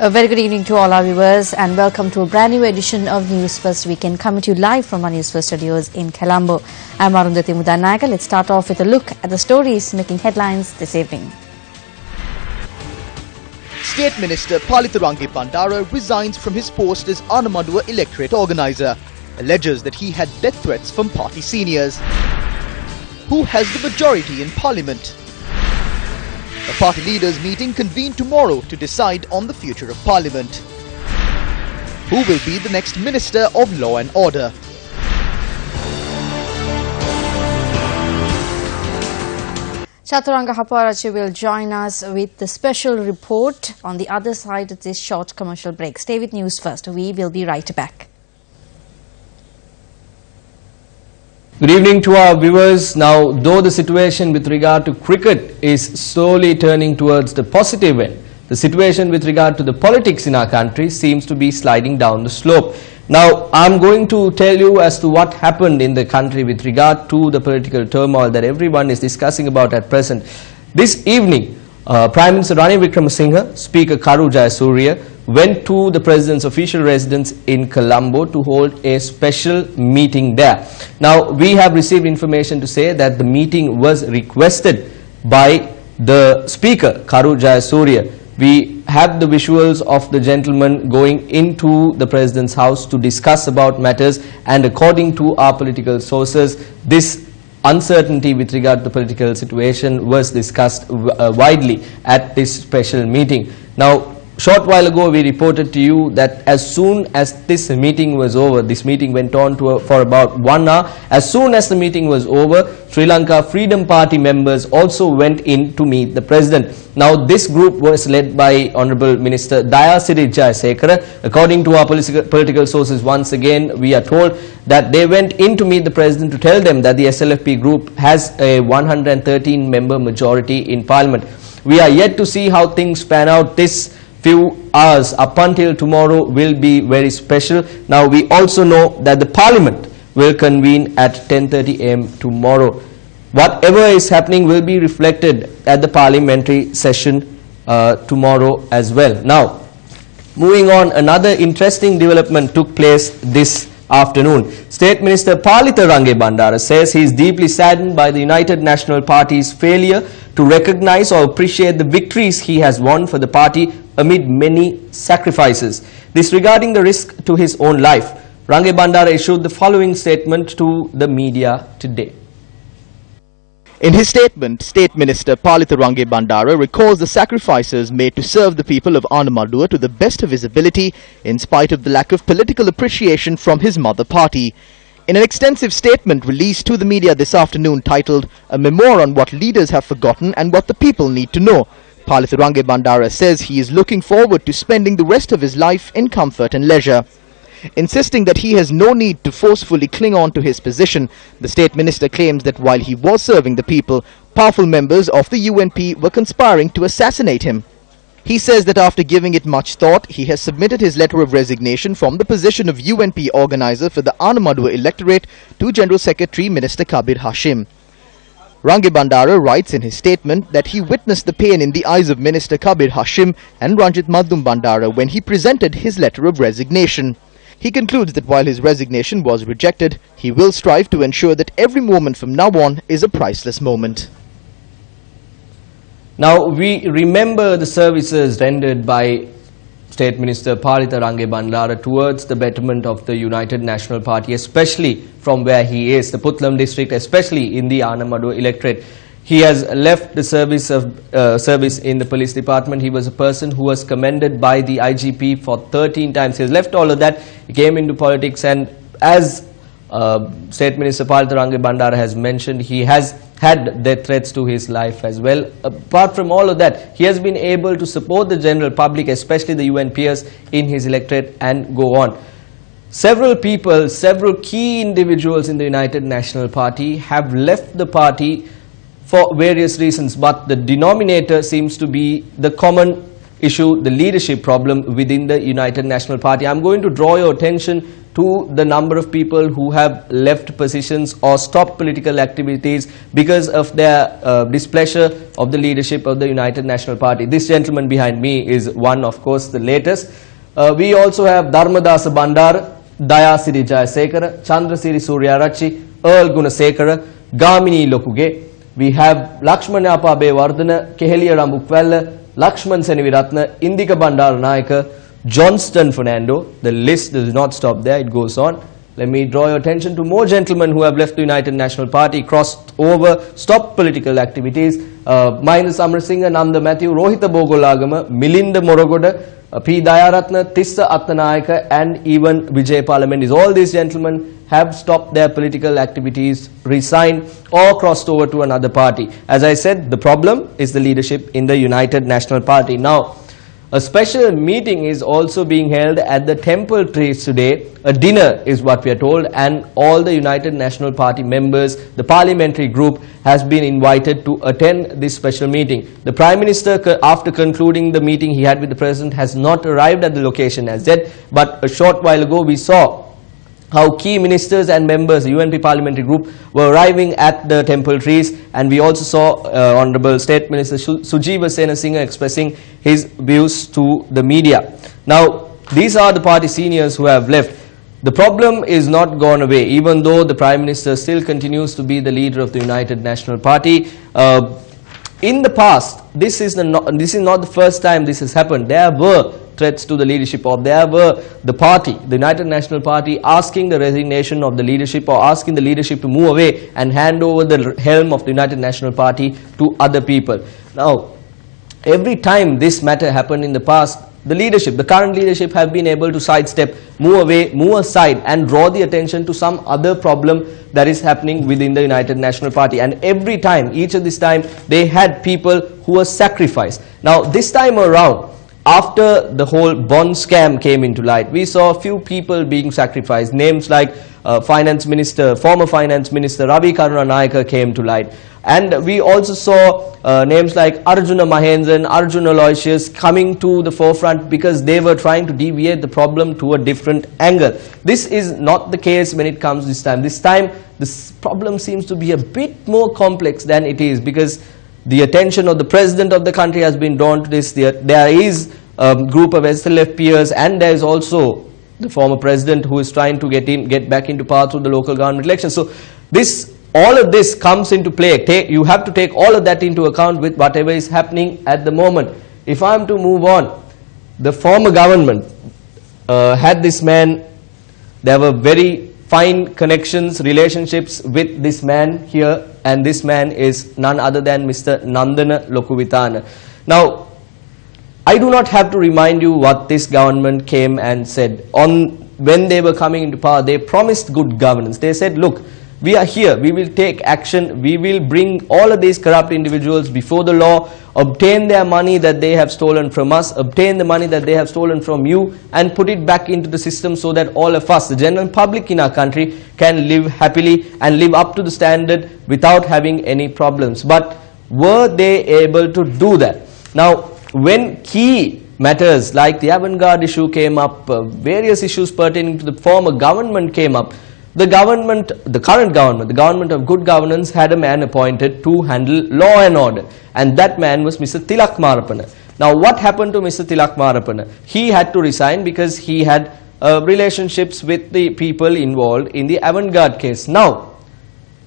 A very good evening to all our viewers and welcome to a brand new edition of News First Weekend, coming to you live from our News First studios in Colombo. I'm Arundhati Mudannayaga. Let's start off with a look at the stories making headlines this evening. State Minister Palitharange Bandara resigns from his post as Anamadua electorate organizer, alleges that he had death threats from party seniors. Who has the majority in Parliament? A party leaders meeting convened tomorrow to decide on the future of Parliament. Who will be the next Minister of Law and Order? Chaturanga Haparachi will join us with the special report on the other side of this short commercial break. Stay with News First. We will be right back. Good evening to our viewers. Now, though the situation with regard to cricket is slowly turning towards the positive end, the situation with regard to the politics in our country seems to be sliding down the slope. Now, I'm going to tell you as to what happened in the country with regard to the political turmoil that everyone is discussing about at present. This evening, Prime Minister Ranil Wickremesinghe, Speaker Karu Jayasuriya, went to the President's official residence in Colombo to hold a special meeting there. Now, we have received information to say that the meeting was requested by the Speaker, Karu Jayasuriya. We have the visuals of the gentleman going into the President's house to discuss about matters, and according to our political sources, this uncertainty with regard to the political situation was discussed widely at this special meeting. Now, short while ago we reported to you that as soon as this meeting was over, this meeting went on for about 1 hour. As soon as the meeting was over, Sri Lanka Freedom Party members also went in to meet the President. Now, this group was led by Honourable Minister Dayasiri Jayasekara. According to our political sources, once again we are told that they went in to meet the President to tell them that the SLFP group has a 113-member majority in Parliament. We are yet to see how things pan out. This few hours up until tomorrow will be very special. Now, we also know that the Parliament will convene at 10:30 a.m. tomorrow. Whatever is happening will be reflected at the parliamentary session tomorrow as well. Now, moving on, another interesting development took place this afternoon. State Minister Palitharange Bandara says he is deeply saddened by the United National Party's failure to recognize or appreciate the victories he has won for the party amid many sacrifices. Disregarding the risk to his own life, Range Bandara issued the following statement to the media today. In his statement, State Minister Palitharange Bandara recalls the sacrifices made to serve the people of Anamadua to the best of his ability in spite of the lack of political appreciation from his mother party. In an extensive statement released to the media this afternoon titled "A Memoir on What Leaders Have Forgotten and What the People Need to Know," Palitharange Bandara says he is looking forward to spending the rest of his life in comfort and leisure. Insisting that he has no need to forcefully cling on to his position, the State Minister claims that while he was serving the people, powerful members of the UNP were conspiring to assassinate him. He says that after giving it much thought, he has submitted his letter of resignation from the position of UNP organizer for the Anamadua electorate to General Secretary Minister Kabir Hashim. Range Bandara writes in his statement that he witnessed the pain in the eyes of Minister Kabir Hashim and Ranjit Madhum Bandara when he presented his letter of resignation. He concludes that while his resignation was rejected, he will strive to ensure that every moment from now on is a priceless moment. Now, we remember the services rendered by State Minister Palitharange Bandara towards the betterment of the United National Party, especially from where he is, the Puttalam district, especially in the Anamadua electorate. He has left the service in the police department. He was a person who was commended by the IGP for 13 times. He has left all of that. He came into politics, and as State Minister Palitharange Bandara has mentioned, he has had death threats to his life as well. Apart from all of that, he has been able to support the general public, especially the UNPers in his electorate, and go on. Several people, several key individuals in the United National Party have left the party for various reasons, but the denominator seems to be the common issue, the leadership problem within the United National Party. I'm going to draw your attention to the number of people who have left positions or stopped political activities because of their displeasure of the leadership of the United National Party. This gentleman behind me is one, of course, the latest. We also have Dharmadasa Bandara, Dayasiri Jayasekara, Chandrasiri Suryarachi, Earl Gunasekara, Gamini Lokuge. We have Lakshmana Abewardhana, Keheliya Rambukwella, Lakshman Seneviratna, Indika Bandaranayaka, Johnston Fernando. The list does not stop there, it goes on. Let me draw your attention to more gentlemen who have left the United National Party, crossed over, stopped political activities. Mahinda Samarasinga, Nanda Matthew, Rohitha Bogolagama, Milinda Morogoda, P. Dayaratna, Tissa Attanayaka, and even Vijay Parliament. All these gentlemen have stopped their political activities, resigned, or crossed over to another party. As I said, the problem is the leadership in the United National Party. Now, a special meeting is also being held at the Temple Trees today. A dinner is what we are told, and all the United National Party members, the parliamentary group, has been invited to attend this special meeting. The Prime Minister, after concluding the meeting he had with the President, has not arrived at the location as yet, but a short while ago we saw how key ministers and members, the UNP parliamentary group, were arriving at the Temple Trees, and we also saw Honorable State Minister Sujiva Senasinghe expressing his views to the media. Now, these are the party seniors who have left. The problem is not gone away, even though the Prime Minister still continues to be the leader of the United National Party. In the past, this is not the first time this has happened. There were threats to the leadership, or there were the party, the United National Party, asking the resignation of the leadership, or asking the leadership to move away and hand over the helm of the United National Party to other people. Now, every time this matter happened in the past, the leadership, the current leadership, have been able to sidestep, move away, move aside, and draw the attention to some other problem that is happening within the United National Party. And every time, each of this time, they had people who were sacrificed. Now, this time around, after the whole bond scam came into light, we saw a few people being sacrificed. Names like former Finance Minister Ravi Karunanayake came to light. And we also saw names like Arjuna Mahendran, Arjuna Aloysius coming to the forefront because they were trying to deviate the problem to a different angle. This is not the case when it comes this time. This time, this problem seems to be a bit more complex than it is, because the attention of the President of the country has been drawn to this. There is a group of SLF peers, and there is also the former President who is trying to get back into power through the local government elections. So all of this comes into play. You have to take all of that into account with whatever is happening at the moment. If I am to move on, the former government had this man. There were very fine connections, relationships with this man here, and this man is none other than Mr. Nandana Lokuvithana. Now, I do not have to remind you what this government came and said. When they were coming into power, they promised good governance. They said, look, we are here, we will take action, we will bring all of these corrupt individuals before the law, obtain their money that they have stolen from us, obtain the money that they have stolen from you, and put it back into the system so that all of us, the general public in our country, can live happily and live up to the standard without having any problems. But were they able to do that? Now, when key matters like the avant-garde issue came up, various issues pertaining to the former government came up, the current government, the government of good governance, had a man appointed to handle law and order, and that man was Mr. Tilak Marapana. Now, what happened to Mr. Tilak Marapana? He had to resign because he had relationships with the people involved in the avant-garde case. Now,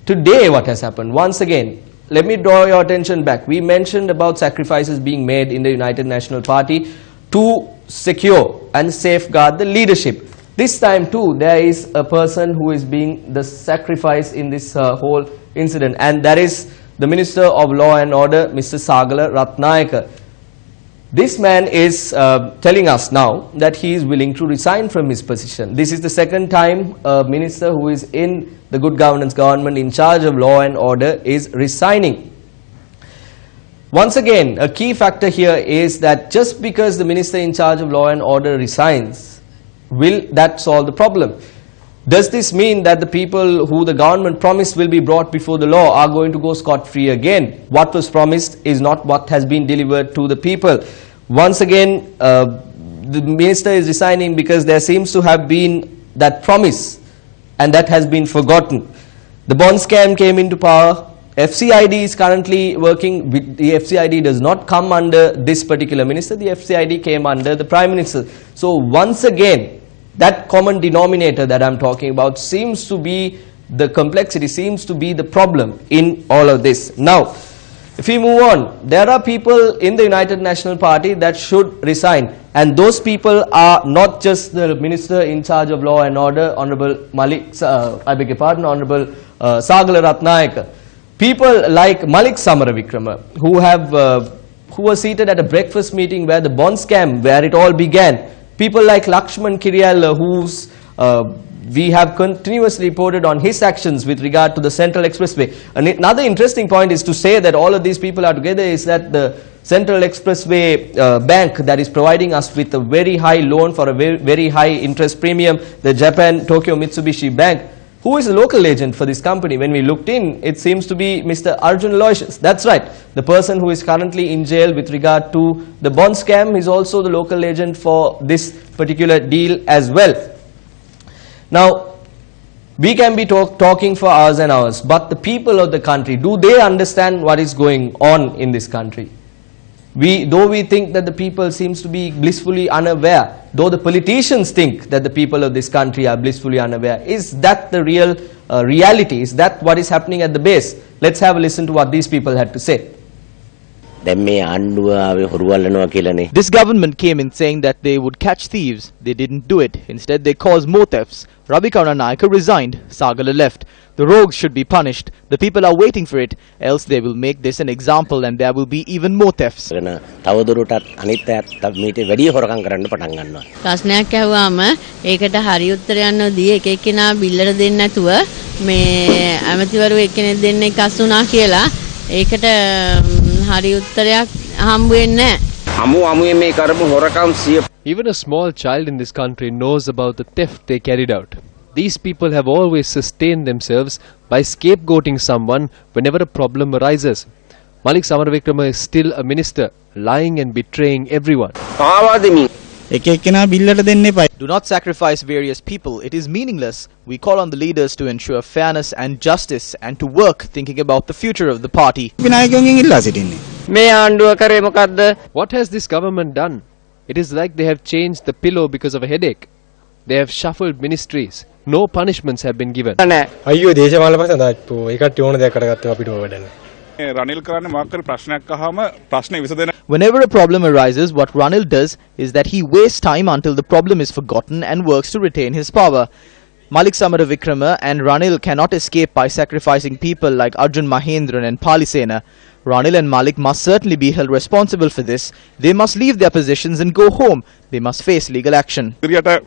today what has happened? Once again, let me draw your attention back. We mentioned about sacrifices being made in the United National Party to secure and safeguard the leadership. This time too, there is a person who is being the sacrifice in this whole incident, and that is the Minister of Law and Order, Mr. Sagala Ratnayaka. This man is telling us now that he is willing to resign from his position. This is the second time a minister who is in the good governance government in charge of law and order is resigning. Once again, a key factor here is that just because the minister in charge of law and order resigns, will that solve the problem? Does this mean that the people who the government promised will be brought before the law are going to go scot-free again? What was promised is not what has been delivered to the people. Once again, the minister is resigning because there seems to have been that promise, and that has been forgotten. The bond scam came into power. FCID is currently working. The FCID does not come under this particular minister. The FCID came under the Prime Minister. So once again, that common denominator that I'm talking about seems to be the complexity, seems to be the problem in all of this. Now, if we move on, there are people in the United National Party that should resign, and those people are not just the Minister in charge of Law and Order, Honorable Honorable Sagala Ratnayaka. People like Malik Samaravikrama, who were seated at a breakfast meeting where the bond scam, where it all began. People like Lakshman Kirial, whose we have continuously reported on his actions with regard to the Central Expressway. And another interesting point is to say that all of these people are together is that the Central Expressway bank that is providing us with a very high loan for a very high interest premium, the Japan Tokyo Mitsubishi Bank. Who is the local agent for this company? When we looked in, it seems to be Mr. Arjun Aloysius. That's right. The person who is currently in jail with regard to the bond scam is also the local agent for this particular deal as well. Now, we can be talking for hours and hours, but the people of the country, do they understand what is going on in this country? Though we think that the people seems to be blissfully unaware, though the politicians think that the people of this country are blissfully unaware, is that the real reality? Is that what is happening at the base? Let's have a listen to what these people had to say. This government came in saying that they would catch thieves. They didn't do it. Instead, they caused more thefts. Ravi Karunanayake resigned. Sagala left. The rogues should be punished. The people are waiting for it. Else they will make this an example and there will be even more thefts. ප්‍රශ්නයක් ඇහුවාම ඒකට හරි උත්තරයක් නොදී එක එක්කෙනා බිල්ලට දෙන්න නැතුව මේ ඇමතිවරු එක්කෙනෙක් දෙන්නෙක් අස් වුණා කියලා ඒකට හරි උත්තරයක් හම්බ වෙන්නේ නැහැ. Even a small child in this country knows about the theft they carried out. These people have always sustained themselves by scapegoating someone whenever a problem arises. Malik Samaravikrama is still a minister, lying and betraying everyone. Do not sacrifice various people. It is meaningless. We call on the leaders to ensure fairness and justice and to work thinking about the future of the party. What has this government done? It is like they have changed the pillow because of a headache. They have shuffled ministries. No punishments have been given. Whenever a problem arises, what Ranil does is that he wastes time until the problem is forgotten and works to retain his power. Malik Samaravikrama and Ranil cannot escape by sacrificing people like Arjun Mahendran and Palisena. Ranil and Malik must certainly be held responsible for this. They must leave their positions and go home. They must face legal action. That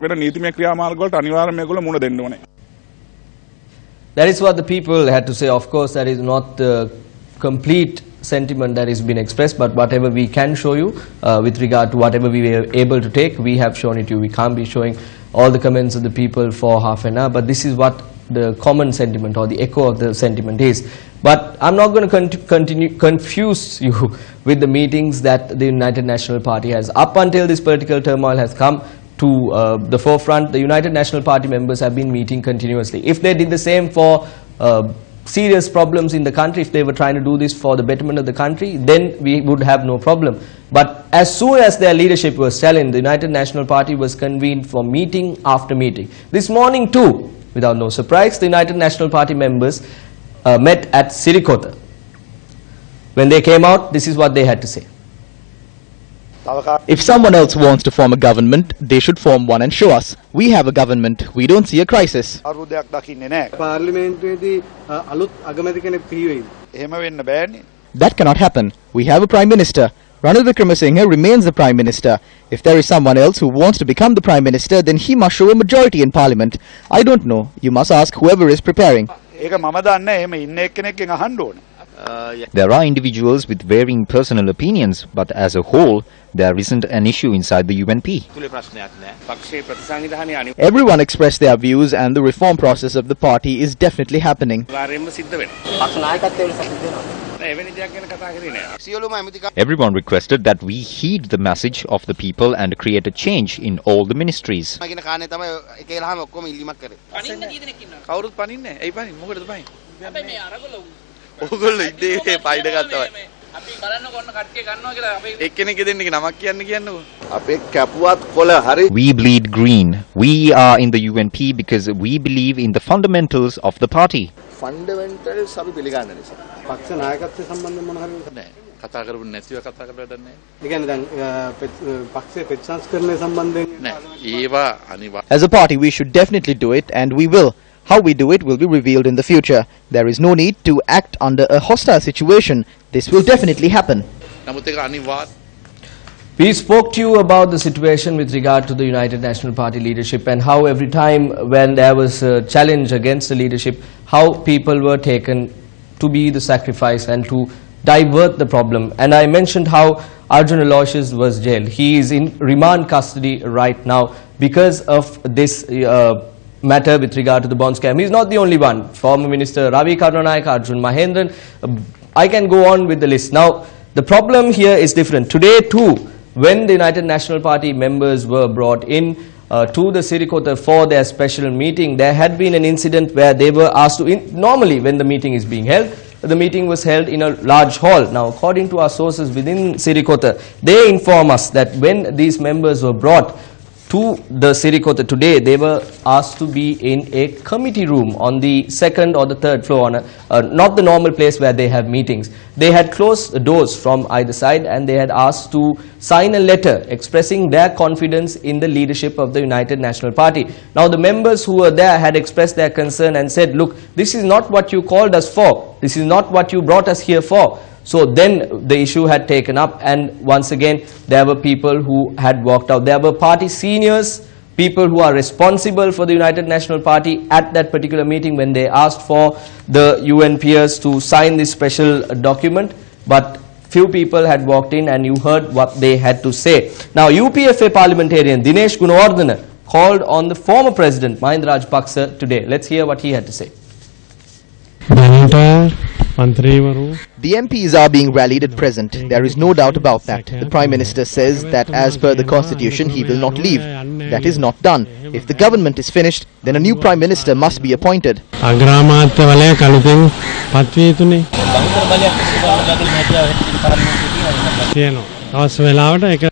is what the people had to say. Of course, that is not the complete sentiment that has been expressed, but whatever we can show you with regard to whatever we were able to take, we have shown it to you. We can't be showing all the comments of the people for half an hour, but this is what the common sentiment or the echo of the sentiment is. But I'm not going to confuse you with the meetings that the United National Party has. Up until this political turmoil has come to the forefront, the United National Party members have been meeting continuously. If they did the same for serious problems in the country, if they were trying to do this for the betterment of the country, then we would have no problem. But as soon as their leadership was challenged, the United National Party was convened for meeting after meeting. This morning too, without no surprise, the United National Party members met at Sirikota. When they came out, this is what they had to say. If someone else wants to form a government, they should form one and show us. We have a government. We don't see a crisis. That cannot happen. We have a Prime Minister. Ranil Wickremesinghe remains the Prime Minister. If there is someone else who wants to become the Prime Minister, then he must show a majority in Parliament. I don't know. You must ask whoever is preparing. There are individuals with varying personal opinions, but as a whole, there isn't an issue inside the UNP. Everyone expressed their views and the reform process of the party is definitely happening. Everyone requested that we heed the message of the people and create a change in all the ministries. We bleed green. We are in the UNP because we believe in the fundamentals of the party. Fundamentals අපි පිළිගන්න නිසා. පක්ෂ නායකත්වය සම්බන්ධයෙන් මොන හරි නෑ. කතා කරපු නැතිව කතා කරලා වැඩක් නෑ. ඒ කියන්නේ දැන් පක්ෂයේ ප්‍රතිසංස්කරණය සම්බන්ධයෙන් නෑ. ඒවා අනිවාර්ය. As a party, we should definitely do it, and we will. How we do it will be revealed in the future. There is no need to act under a hostile situation. This will definitely happen. නමුත් ඒක අනිවාර්ය. We spoke to you about the situation with regard to the United National Party leadership and how every time when there was a challenge against the leadership, how people were taken to be the sacrifice and to divert the problem. And I mentioned how Arjun Aloysius was jailed. He is in remand custody right now because of this matter with regard to the bond scam. He is not the only one. Former Minister Ravi Karunanayake, Arjun Mahendran, I can go on with the list. Now, the problem here is different. Today too, when the United National Party members were brought in to the Sirikota for their special meeting, there had been an incident where they were asked to, normally when the meeting is being held, the meeting was held in a large hall. Now, according to our sources within Sirikota, they inform us that when these members were brought to the Sirikota today, they were asked to be in a committee room on the second or the third floor, on not the normal place where they have meetings. They had closed the doors from either side and they had asked to sign a letter expressing their confidence in the leadership of the United National Party. Now, the members who were there had expressed their concern and said, look, this is not what you called us for. This is not what you brought us here for. So then the issue had taken up, and once again there were people who had walked out. There were party seniors, people who are responsible for the United National Party at that particular meeting when they asked for the UNPers to sign this special document, but few people had walked in and you heard what they had to say. Now, UPFA parliamentarian Dinesh Gunawardena called on the former president Mahinda Rajapaksa today. Let's hear what he had to say. The MPs are being rallied at present. There is no doubt about that. The Prime Minister says that as per the Constitution, he will not leave. That is not done. If the government is finished, then a new Prime Minister must be appointed.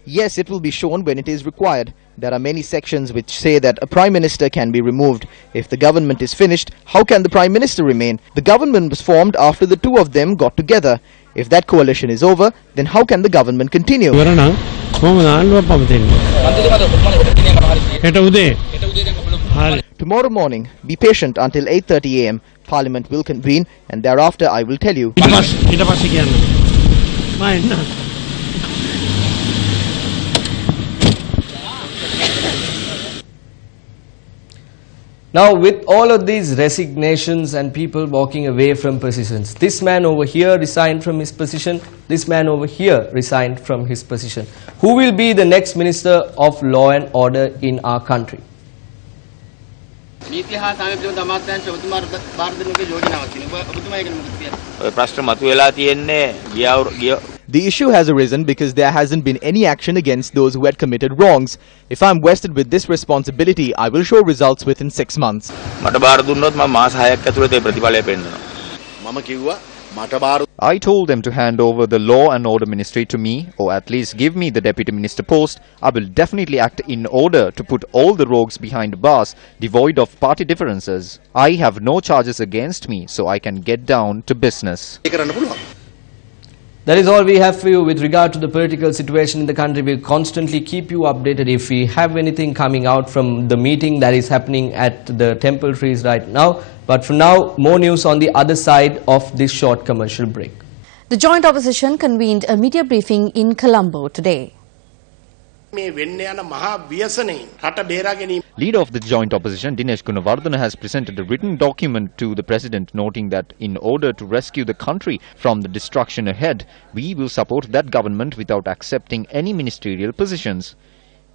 Yes, it will be shown when it is required. There are many sections which say that a Prime Minister can be removed. If the government is finished, how can the Prime Minister remain? The government was formed after the two of them got together. If that coalition is over, then how can the government continue? Tomorrow morning, be patient until 8:30 AM. Parliament will convene and thereafter I will tell you. Now, with all of these resignations and people walking away from positions, this man over here resigned from his position, this man over here resigned from his position. Who will be the next Minister of Law and Order in our country? The issue has arisen because there hasn't been any action against those who had committed wrongs. If I am vested with this responsibility, I will show results within 6 months. I told them to hand over the Law and Order Ministry to me, or at least give me the Deputy Minister post. I will definitely act in order to put all the rogues behind bars, devoid of party differences. I have no charges against me, so I can get down to business. That is all we have for you with regard to the political situation in the country. We'll constantly keep you updated if we have anything coming out from the meeting that is happening at the Temple Trees right now. But for now, more news on the other side of this short commercial break. The joint opposition convened a media briefing in Colombo today. Leader of the joint opposition, Dinesh Gunawardena, has presented a written document to the President noting that in order to rescue the country from the destruction ahead, we will support that government without accepting any ministerial positions.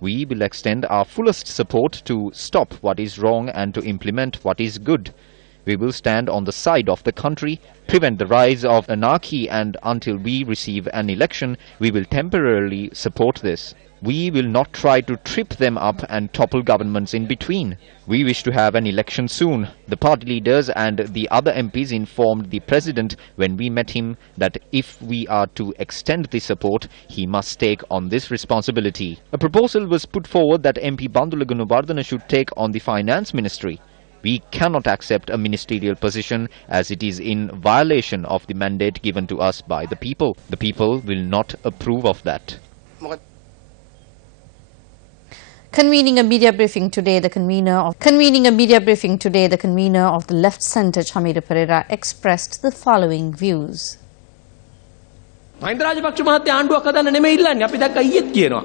We will extend our fullest support to stop what is wrong and to implement what is good. We will stand on the side of the country, prevent the rise of anarchy, and until we receive an election, we will temporarily support this. We will not try to trip them up and topple governments in between. We wish to have an election soon. The party leaders and the other MPs informed the president when we met him that if we are to extend the support, he must take on this responsibility. A proposal was put forward that MP Bandula Gunawardena should take on the finance ministry. We cannot accept a ministerial position as it is in violation of the mandate given to us by the people. The people will not approve of that. Convening a media briefing today, the convener of the Left Centre, Chamira Pereira, expressed the following views. Mahinda Rajapaksa මහත්තයා ආණ්ඩුවක් හදන්න නෙමෙයි ඉල්ලන්නේ. අපි දැක්ක ඊයේත් කියනවා.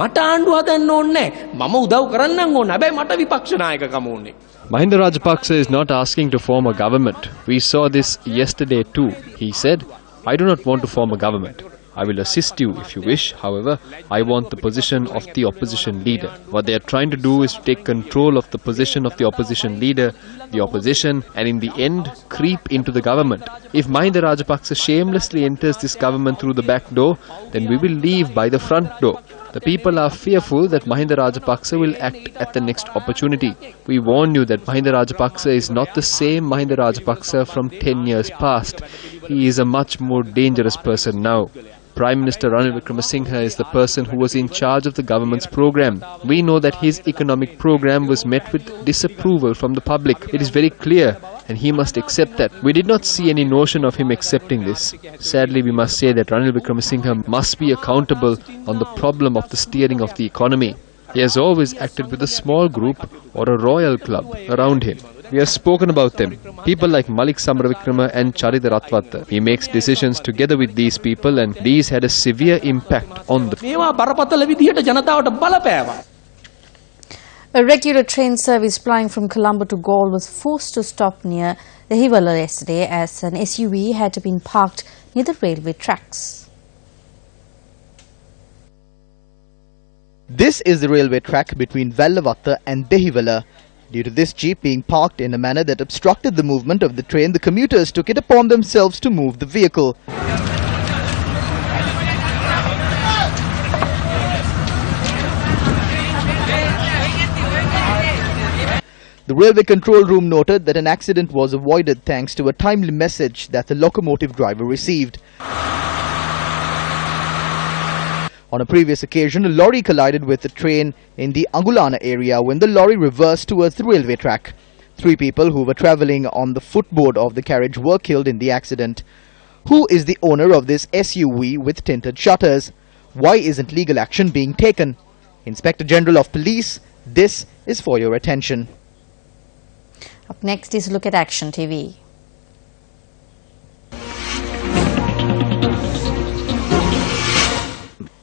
මට ආණ්ඩුව හදන්න ඕනේ නැහැ. මම උදව් කරන්නම් ඕනේ. හැබැයි මට විපක්ෂ නායකකම ඕනේ. Mahinda Rajapaksa is not asking to form a government. We saw this yesterday too. He said, I do not want to form a government. I will assist you if you wish. However, I want the position of the opposition leader. What they are trying to do is to take control of the position of the opposition leader, the opposition, and in the end, creep into the government. If Mahinda Rajapaksa shamelessly enters this government through the back door, then we will leave by the front door. The people are fearful that Mahinda Rajapaksa will act at the next opportunity. We warn you that Mahinda Rajapaksa is not the same Mahinda Rajapaksa from 10 years past. He is a much more dangerous person now. Prime Minister Ranil Wickremesinghe is the person who was in charge of the government's program. We know that his economic program was met with disapproval from the public. It is very clear, and he must accept that. We did not see any notion of him accepting this. Sadly, we must say that Ranil Wickremesinghe must be accountable on the problem of the steering of the economy. He has always acted with a small group or a royal club around him. We have spoken about them. People like Malik Samaravikrama and Charita Ratwatta. He makes decisions together with these people, and these had a severe impact on the people. A regular train service plying from Colombo to Galle was forced to stop near the Dehiwala yesterday as an SUV had been parked near the railway tracks. This is the railway track between Vellavatta and Dehiwala. Due to this jeep being parked in a manner that obstructed the movement of the train, the commuters took it upon themselves to move the vehicle. The railway control room noted that an accident was avoided thanks to a timely message that the locomotive driver received. On a previous occasion, a lorry collided with a train in the Angulana area when the lorry reversed towards the railway track. 3 people who were travelling on the footboard of the carriage were killed in the accident. Who is the owner of this SUV with tinted shutters? Why isn't legal action being taken? Inspector General of Police, this is for your attention. Up next is a look at Action TV.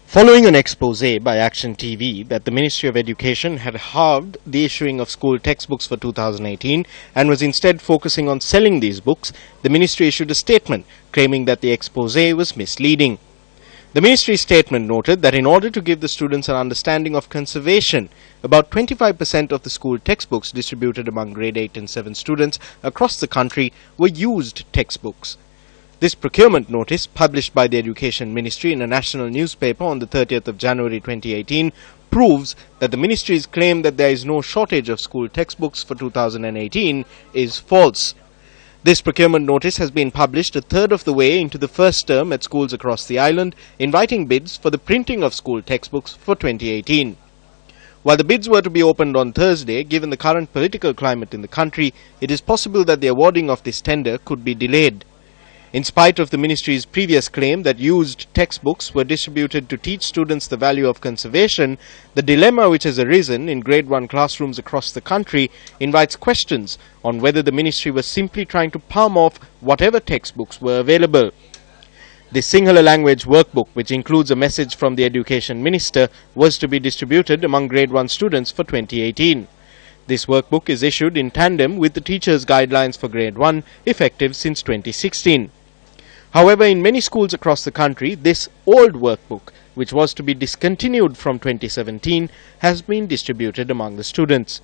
Following an expose by Action TV that the Ministry of Education had halved the issuing of school textbooks for 2018 and was instead focusing on selling these books, the Ministry issued a statement claiming that the expose was misleading. The Ministry's statement noted that in order to give the students an understanding of conservation, about 25% of the school textbooks distributed among grade 8 and 7 students across the country were used textbooks. This procurement notice, published by the Education Ministry in a national newspaper on the 30th of January 2018, proves that the Ministry's claim that there is no shortage of school textbooks for 2018 is false. This procurement notice has been published a third of the way into the first term at schools across the island, inviting bids for the printing of school textbooks for 2018. While the bids were to be opened on Thursday, given the current political climate in the country, it is possible that the awarding of this tender could be delayed. In spite of the Ministry's previous claim that used textbooks were distributed to teach students the value of conservation, the dilemma which has arisen in grade 1 classrooms across the country invites questions on whether the Ministry was simply trying to palm off whatever textbooks were available. The Sinhala language workbook, which includes a message from the Education Minister, was to be distributed among grade 1 students for 2018. This workbook is issued in tandem with the teachers' guidelines for grade 1, effective since 2016. However, in many schools across the country, this old workbook, which was to be discontinued from 2017, has been distributed among the students.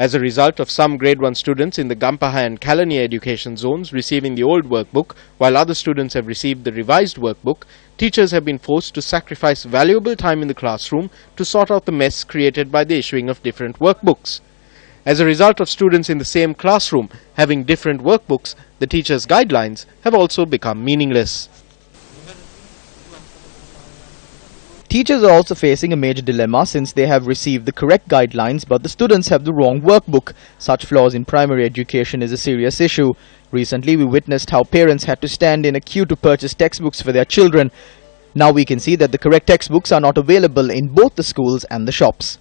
As a result of some grade 1 students in the Gampaha and Kalaniya education zones receiving the old workbook, while other students have received the revised workbook, teachers have been forced to sacrifice valuable time in the classroom to sort out the mess created by the issuing of different workbooks. As a result of students in the same classroom having different workbooks, the teachers' guidelines have also become meaningless. Teachers are also facing a major dilemma since they have received the correct guidelines but the students have the wrong workbook. Such flaws in primary education is a serious issue. Recently, we witnessed how parents had to stand in a queue to purchase textbooks for their children. Now we can see that the correct textbooks are not available in both the schools and the shops.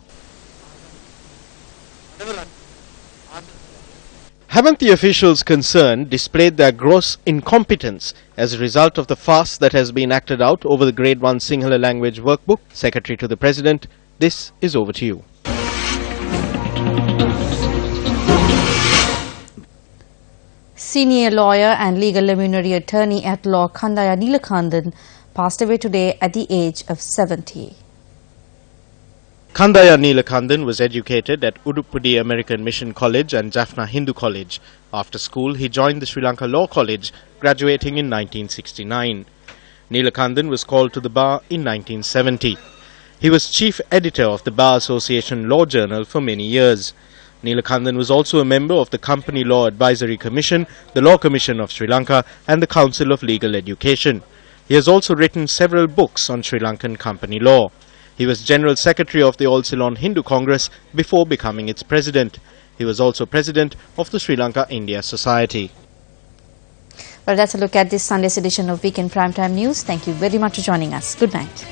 Haven't the officials concerned displayed their gross incompetence as a result of the farce that has been acted out over the grade 1 Sinhala language workbook? Secretary to the President, this is over to you. Senior lawyer and legal luminary attorney at law Khandaya Neelakanthan passed away today at the age of 70. Khandaya Neelakanthan was educated at Udupudi American Mission College and Jaffna Hindu College. After school, he joined the Sri Lanka Law College, graduating in 1969. Neelakanthan was called to the bar in 1970. He was chief editor of the Bar Association Law Journal for many years. Neelakanthan was also a member of the Company Law Advisory Commission, the Law Commission of Sri Lanka and the Council of Legal Education. He has also written several books on Sri Lankan company law. He was General Secretary of the All Ceylon Hindu Congress before becoming its president. He was also president of the Sri Lanka India Society. Well, that's a look at this Sunday's edition of Weekend Primetime News. Thank you very much for joining us. Good night.